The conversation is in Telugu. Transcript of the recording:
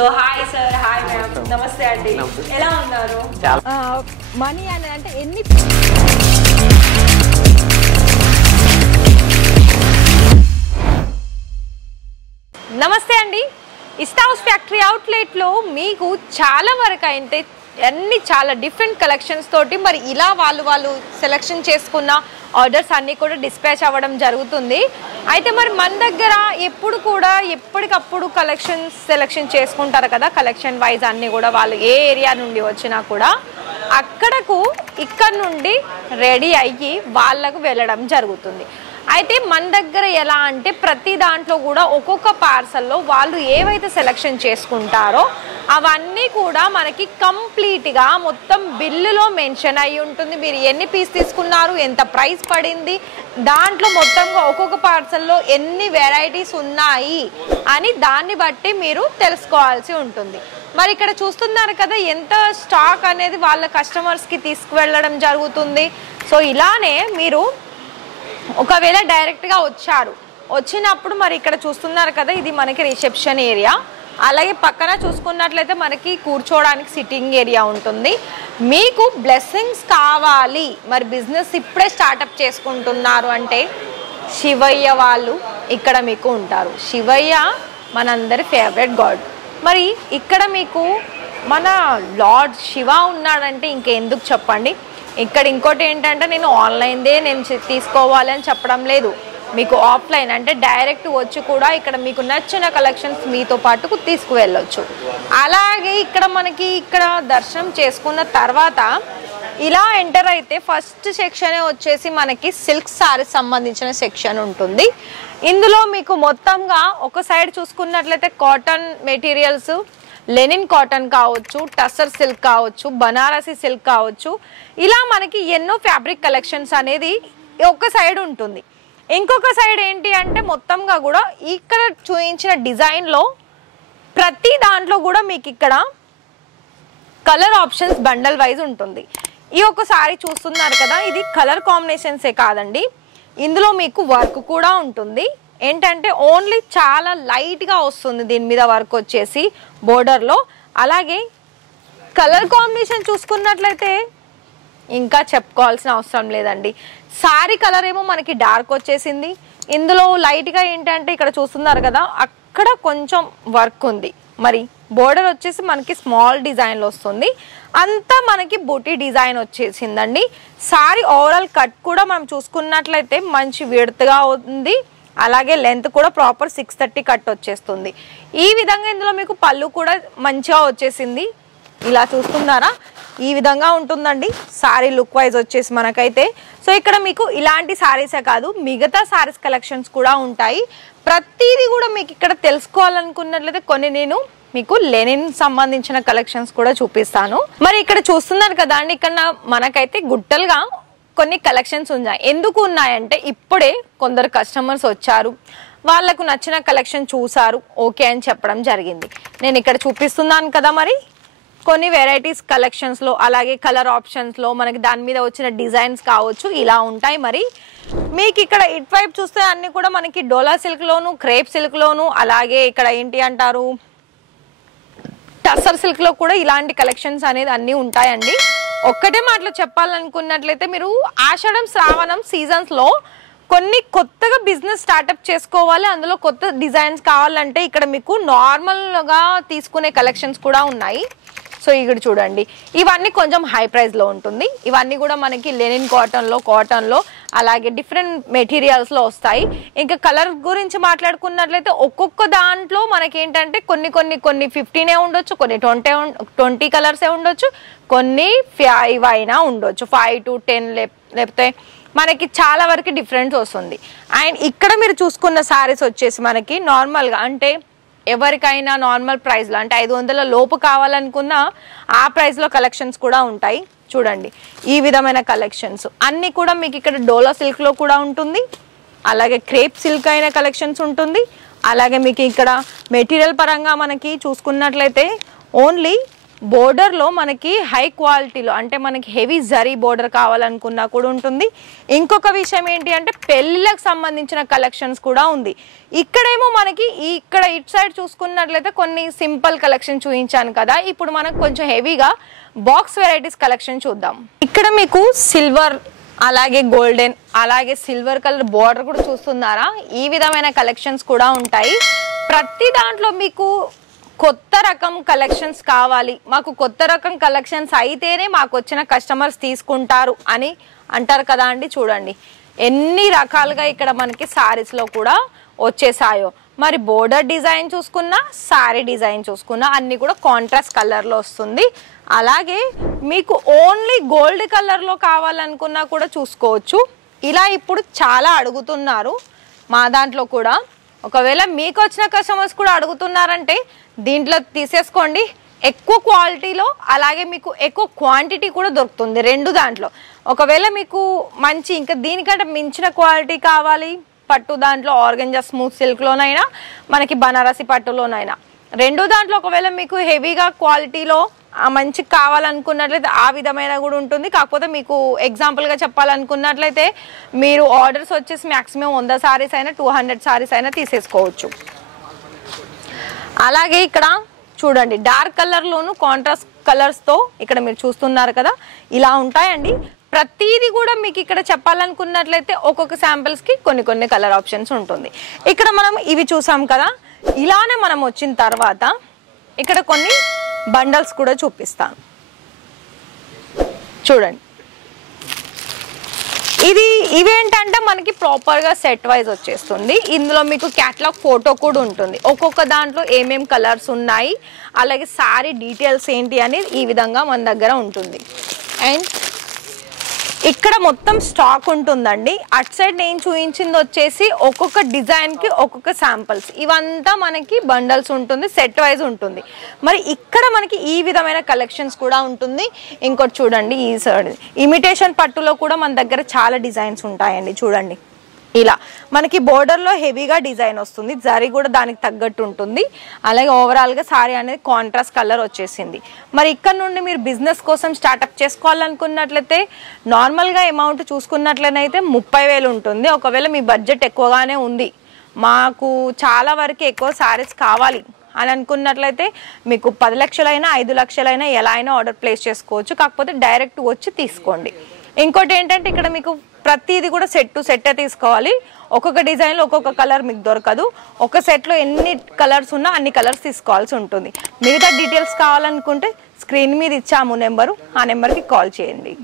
So hi sir, hi ma'am, నమస్తే అండి. ఎలా ఉన్నారు? మనీ అని అంటే ఎన్ని నమస్తే అండి. ఇస్తా హౌస్ ఫ్యాక్టరీ అవుట్లెట్లో మీకు చాలా వరకు అయితే అన్ని చాలా డిఫరెంట్ కలెక్షన్స్ తోటి మరి ఇలా వాళ్ళు సెలెక్షన్ చేసుకున్న ఆర్డర్స్ అన్నీ కూడా డిస్పాచ్ అవ్వడం జరుగుతుంది. అయితే మరి మన దగ్గర ఎప్పుడు కూడా ఎప్పటికప్పుడు సెలెక్షన్ చేసుకుంటారు కదా, కలెక్షన్ వైజ్ అన్నీ కూడా వాళ్ళు ఏ ఏరియా నుండి వచ్చినా కూడా ఇక్కడ నుండి రెడీ అయ్యి వాళ్ళకు వెళ్ళడం జరుగుతుంది. అయితే మన దగ్గర ఎలా అంటే ప్రతి దాంట్లో కూడా ఒక్కొక్క పార్సల్లో వాళ్ళు ఏవైతే సెలెక్షన్ చేసుకుంటారో అవన్నీ కూడా మనకి కంప్లీట్గా మొత్తం బిల్లులో మెన్షన్ అయ్యి ఉంటుంది. మీరు ఎన్ని పీస్ తీసుకున్నారు, ఎంత ప్రైస్ పడింది, దాంట్లో మొత్తంగా ఒక్కొక్క పార్సల్లో ఎన్ని వెరైటీస్ ఉన్నాయి అని దాన్ని బట్టి మీరు తెలుసుకోవాల్సి ఉంటుంది. మరి ఇక్కడ చూస్తున్నారు కదా ఎంత స్టాక్ అనేది వాళ్ళ కస్టమర్స్కి తీసుకువెళ్ళడం జరుగుతుంది. సో ఇలానే మీరు ఒకవేళ డైరెక్ట్గా వచ్చినప్పుడు మరి ఇక్కడ చూస్తున్నారు కదా, ఇది మనకి రిసెప్షన్ ఏరియా. అలాగే పక్కన చూసుకున్నట్లయితే మనకి కూర్చోవడానికి సిట్టింగ్ ఏరియా ఉంటుంది. మీకు బ్లెస్సింగ్స్ కావాలి, మరి బిజినెస్ ఇప్పుడే స్టార్టప్ చేసుకుంటున్నారు అంటే శివయ్య వాళ్ళు ఇక్కడ మీకు ఉంటారు. శివయ్య మనందరి ఫేవరెట్ గాడ్. మరి ఇక్కడ మీకు మన లార్డ్ శివ ఉన్నాడంటే ఇంకెందుకు చెప్పండి. ఇక్కడ ఇంకోటి ఏంటంటే నేను ఆన్లైన్దే తీసుకోవాలి అని చెప్పడం లేదు, మీకు ఆఫ్లైన్ అంటే డైరెక్ట్ వచ్చి కూడా ఇక్కడ మీకు నచ్చిన కలెక్షన్స్ మీతో పాటు తీసుకువెళ్ళొచ్చు. అలాగే ఇక్కడ మనకి దర్శనం చేసుకున్న తర్వాత ఇలా ఎంటర్ అయితే ఫస్ట్ సెక్షన్ వచ్చేసి మనకి సిల్క్ సారీస్ సంబంధించిన సెక్షన్ ఉంటుంది. ఇందులో మీకు మొత్తంగా ఒక సైడ్ చూసుకున్నట్లయితే కాటన్ మెటీరియల్స్, లెనిన్ కాటన్ కావచ్చు, టసర్ సిల్క్ కావచ్చు, బనారసి సిల్క్ కావచ్చు, ఇలా మనకి ఎన్నో ఫ్యాబ్రిక్ కలెక్షన్స్ అనేది ఒక సైడ్ ఉంటుంది. ఇంకొక సైడ్ ఏంటి అంటే మొత్తంగా కూడా ఇక్కడ చూపించిన డిజైన్లో ప్రతి దాంట్లో కూడా మీకు ఇక్కడ కలర్ ఆప్షన్స్ బండల్ వైజ్ ఉంటుంది. ఈ ఒక సారీ చూస్తున్నారు కదా, ఇది కలర్ కాంబినేషన్సే కాదండి, ఇందులో మీకు వర్క్ కూడా ఉంటుంది. ఏంటంటే ఓన్లీ చాలా లైట్గా వస్తుంది దీని మీద వర్క్ వచ్చేసి బోర్డర్లో. అలాగే కలర్ కాంబినేషన్ చూసుకున్నట్లయితే ఇంకా చెప్పుకోవాల్సిన అవసరం లేదండి. సారీ కలర్ ఏమో మనకి డార్క్ వచ్చేసింది, ఇందులో లైట్గా ఏంటంటే ఇక్కడ చూస్తున్నారు కదా అక్కడ కొంచెం వర్క్ ఉంది. మరి బోర్డర్ వచ్చేసి మనకి స్మాల్ డిజైన్లో వస్తుంది, అంతా మనకి బూటీ డిజైన్ వచ్చేసిందండి. సారీ ఓవరాల్ కట్ కూడా మనం చూసుకున్నట్లయితే మంచి విడతగా ఉంది. అలాగే లెంత్ కూడా ప్రాపర్ 630 కట్ వచ్చేస్తుంది. ఈ విధంగా ఇందులో మీకు పళ్ళు కూడా మంచిగా వచ్చేసింది. ఇలా చూస్తున్నారా, ఈ విధంగా ఉంటుందండి సారీ లుక్ వైజ్ వచ్చేసి మనకైతే. సో ఇక్కడ మీకు ఇలాంటి సారీసే కాదు మిగతా సారీస్ కలెక్షన్స్ కూడా ఉంటాయి. ప్రతిదీ కూడా మీకు ఇక్కడ తెలుసుకోవాలనుకున్నట్లయితే కొన్ని నేను మీకు లెనిన్ సంబంధించిన కలెక్షన్స్ కూడా చూపిస్తాను. మరి ఇక్కడ చూస్తున్నారు కదా అండి, ఇక్కడ మనకైతే గుట్టలుగా కొన్ని కలెక్షన్స్ ఉన్నాయి. ఎందుకు ఉన్నాయంటే ఇప్పుడే కొందరు కస్టమర్స్ వచ్చారు, వాళ్ళకు నచ్చిన కలెక్షన్ చూసారు, ఓకే అని చెప్పడం జరిగింది. నేను ఇక్కడ చూపిస్తున్నాను కదా, మరి కొన్ని వెరైటీస్ కలెక్షన్స్లో అలాగే కలర్ ఆప్షన్స్లో మనకి దాని మీద వచ్చిన డిజైన్స్ కావచ్చు ఇలా ఉంటాయి. మరి మీకు ఇక్కడ ఇటువైపు చూస్తే అన్నీ కూడా మనకి డోలా సిల్క్లోను, క్రేప్ సిల్క్లోను, అలాగే ఇక్కడ ఏంటి అంటారు టసర్ సిల్క్లో కూడా ఇలాంటి కలెక్షన్స్ అనేది అన్నీ ఉంటాయండి. ఒక్కటే మాటలో చెప్పాలనుకున్నట్లయితే మీరు ఆషాఢం శ్రావణం సీజన్స్లో కొన్ని కొత్తగా బిజినెస్ స్టార్టప్ చేసుకోవాలి, అందులో కొత్త డిజైన్స్ కావాలంటే ఇక్కడ మీకు నార్మల్గా తీసుకునే కలెక్షన్స్ కూడా ఉన్నాయి. సో ఇక్కడ చూడండి, ఇవన్నీ కొంచెం హై ప్రైస్లో ఉంటుంది. ఇవన్నీ కూడా మనకి లెనిన్ కాటన్లో అలాగే డిఫరెంట్ మెటీరియల్స్లో వస్తాయి. ఇంకా కలర్ గురించి మాట్లాడుకున్నట్లయితే ఒక్కొక్క దాంట్లో మనకేంటంటే కొన్ని 15 ఉండొచ్చు, కొన్ని 20 కలర్సే ఉండొచ్చు, కొన్ని 5 అయినా ఉండొచ్చు, 5 to 10 లేకపోతే మనకి చాలా వరకు డిఫరెన్స్ వస్తుంది. అండ్ ఇక్కడ మీరు చూసుకున్న సారీస్ వచ్చేసి మనకి నార్మల్గా అంటే ఎవరికైనా నార్మల్ ప్రైస్లో అంటే 500 లోపు కావాలనుకున్న ఆ ప్రైస్లో కలెక్షన్స్ కూడా ఉంటాయి. చూడండి ఈ విధమైన కలెక్షన్స్ అన్నీ కూడా మీకు ఇక్కడ డోలా సిల్క్లో కూడా ఉంటుంది, అలాగే క్రేప్ సిల్క్ అయిన కలెక్షన్స్ ఉంటుంది. అలాగే మీకు ఇక్కడ మెటీరియల్ పరంగా మనకి చూసుకున్నట్లయితే ఓన్లీ బోర్డర్లో మనకి హై క్వాలిటీలో అంటే మనకి హెవీ జరీ బోర్డర్ కావాలనుకున్నా కూడా ఉంటుంది. ఇంకొక విషయం ఏంటి అంటే పెళ్ళిళ్ళకి సంబంధించిన కలెక్షన్స్ కూడా ఉంది. ఇక్కడేమో మనకి ఇక్కడ ఇటు సైడ్ చూసుకున్నట్లయితే కొన్ని సింపుల్ కలెక్షన్ చూపించాను కదా, ఇప్పుడు మనకు కొంచెం హెవీగా బాక్స్ వెరైటీస్ కలెక్షన్ చూద్దాం. ఇక్కడ మీకు సిల్వర్ అలాగే గోల్డెన్ అలాగే సిల్వర్ కలర్ బోర్డర్ కూడా చూస్తున్నారా, ఈ విధమైన కలెక్షన్స్ కూడా ఉంటాయి. ప్రతి దాంట్లో మీకు కొత్త రకం కలెక్షన్స్ కావాలి, మాకు కొత్త రకం కలెక్షన్స్ అయితేనే మాకు వచ్చిన కస్టమర్స్ తీసుకుంటారు అని అంటారు కదా అండి. చూడండి ఎన్ని రకాలుగా ఇక్కడ మనకి సారీస్లో కూడా వచ్చేసాయో. మరి బోర్డర్ డిజైన్ చూసుకున్నా సారీ డిజైన్ చూసుకున్నా అన్నీ కూడా కాంట్రాస్ట్ కలర్లో వస్తుంది. అలాగే మీకు ఓన్లీ గోల్డ్ కలర్లో కావాలనుకున్నా కూడా చూసుకోవచ్చు. ఇలా ఇప్పుడు చాలా అడుగుతున్నారు మా దాంట్లో కూడా. ఒకవేళ మీకు వచ్చిన కస్టమర్స్ కూడా అడుగుతున్నారంటే దీంట్లో తీసేసుకోండి. ఎక్కువ క్వాలిటీలో అలాగే మీకు ఎక్కువ క్వాంటిటీ కూడా దొరుకుతుంది రెండు దాంట్లో. ఒకవేళ మీకు మంచి ఇంకా దీనికంటే మించిన క్వాలిటీ కావాలి పట్టు దాంట్లో ఆర్గంజా స్మూత్ సిల్క్లోనైనా మనకి బనారసి పట్టులోనైనా రెండు దాంట్లో ఒకవేళ మీకు హెవీగా క్వాలిటీలో మంచి కావాలనుకున్నట్లయితే ఆ విధమైన కూడా ఉంటుంది. కాకపోతే మీకు ఎగ్జాంపుల్గా చెప్పాలనుకున్నట్లయితే మీరు ఆర్డర్స్ వచ్చేసి మ్యాక్సిమం 100 సారీస్ అయినా 200 సారీస్ అయినా తీసేసుకోవచ్చు. అలాగే ఇక్కడ చూడండి డార్క్ కలర్లోను కాంట్రాస్ట్ కలర్స్తో ఇక్కడ మీరు చూస్తున్నారు కదా, ఇలా ఉంటాయండి. ప్రతిదీ కూడా మీకు ఇక్కడ చెప్పాలనుకున్నట్లయితే ఒక్కొక్క శాంపిల్స్కి కొన్ని కలర్ ఆప్షన్స్ ఉంటుంది. ఇక్కడ మనం ఇవి చూసాం కదా, ఇలానే మనం వచ్చిన తర్వాత ఇక్కడ కొన్ని బండల్స్ కూడా చూపిస్తాను. చూడండి ఇవేంటంటే మనకి ప్రాపర్గా సెట్ వైజ్ వచ్చేస్తుంది. ఇందులో మీకు క్యాటలాగ్ ఫోటో కూడా ఉంటుంది, ఒక్కొక్క దాంట్లో ఏమేం కలర్స్ ఉన్నాయి అలాగే సారీ డీటెయిల్స్ ఏంటి అనేది ఈ విధంగా మన దగ్గర ఉంటుంది. అండ్ ఇక్కడ మొత్తం స్టాక్ ఉంటుందండి. అటు సైడ్ నేను చూపించింది వచ్చేసి ఒక్కొక్క డిజైన్కి ఒక్కొక్క శాంపిల్స్, ఇవంతా మనకి బండల్స్ ఉంటుంది, సెట్ వైజ్ ఉంటుంది. మరి ఇక్కడ మనకి ఈ విధమైన కలెక్షన్స్ కూడా ఉంటుంది. ఇంకోటి చూడండి ఈ సైడ్ ఇమిటేషన్ పట్టులో కూడా మన దగ్గర చాలా డిజైన్స్ ఉంటాయండి. చూడండి ఇలా మనకి బోర్డర్లో హెవీగా డిజైన్ వస్తుంది, జరీ కూడా దానికి తగ్గట్టు ఉంటుంది. అలాగే ఓవరాల్గా సారీ అనేది కాంట్రాస్ట్ కలర్ వచ్చేసింది. మరి ఇక్కడ నుండి మీరు బిజినెస్ కోసం స్టార్ట్అప్ చేసుకోవాలనుకున్నట్లయితే నార్మల్గా అమౌంట్ చూసుకున్నట్లయితే 30,000 ఉంటుంది. ఒకవేళ మీ బడ్జెట్ ఎక్కువగానే ఉంది, మాకు చాలా వరకు ఎక్కువ సారీస్ కావాలి అని అనుకున్నట్లయితే మీకు 10 లక్షలైనా 5 లక్షలైనా ఎలా అయినా ఆర్డర్ ప్లేస్ చేసుకోవచ్చు. కాకపోతే డైరెక్ట్ వచ్చి తీసుకోండి. ఇంకోటి ఏంటంటే ఇక్కడ మీకు ప్రతిదీ కూడా సెట్ టు సెట్టే తీసుకోవాలి. ఒక్కొక్క డిజైన్లో ఒక్కొక్క కలర్ మీకు దొరకదు. ఒక సెట్లో ఎన్ని కలర్స్ ఉన్నా అన్ని కలర్స్ తీసుకోవాల్సి ఉంటుంది. మిగతా డీటెయిల్స్ కావాలనుకుంటే స్క్రీన్ మీద ఇచ్చాము నెంబరు, ఆ నెంబర్కి కాల్ చేయండి.